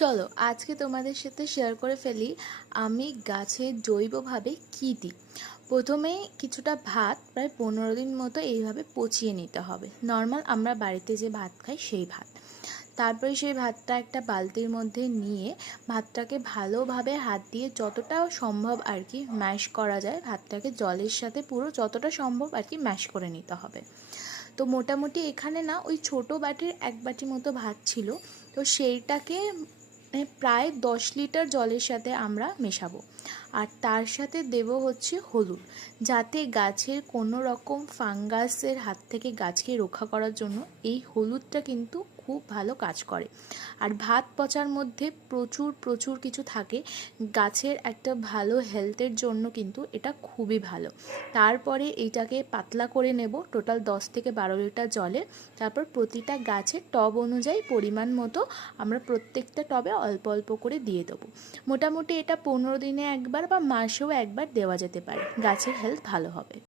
চলো, আজকে তোমাদের সাথে শেয়ার করে ফেলি আমি গাছে জৈবভাবে কী দিই। প্রথমে কিছুটা ভাত প্রায় পনেরো দিন মতো এইভাবে পচিয়ে নিতে হবে। নর্মাল আমরা বাড়িতে যে ভাত খাই সেই ভাত। তারপরে সেই ভাতটা একটা বালতির মধ্যে নিয়ে ভাতটাকে ভালোভাবে হাত দিয়ে যতটা সম্ভব আর কি ম্যাশ করা যায়, ভাতটাকে জলের সাথে পুরো যতটা সম্ভব আর কি ম্যাশ করে নিতে হবে। তো মোটামুটি এখানে না ওই ছোট বাটির এক বাটি মতো ভাত ছিল। তো সেইটাকে প্রায় দশ লিটার জলের সাথে আমরা মেশাবো। আর তার সাথে দেব হচ্ছে হলুদ, যাতে গাছের কোনো রকম ফাঙ্গাসের হাত থেকে গাছকে রক্ষা করার জন্য এই হলুদটা কিন্তু খুব ভালো কাজ করে। আর ভাত পচার মধ্যে প্রচুর প্রচুর কিছু থাকে। গাছের একটা ভালো হেলথের জন্য কিন্তু এটা খুবই ভালো। তারপরে এইটাকে পাতলা করে নেব টোটাল দশ থেকে বারো লিটার জলে। তারপর প্রতিটা গাছের টব অনুযায়ী পরিমাণ মতো আমরা প্রত্যেকটা টবে অল্প অল্প করে দিয়ে দেবো। মোটামুটি এটা পনেরো দিনে একবার বা মাসেও একবার দেওয়া যেতে পারে। গাছের হেলথ ভালো হবে।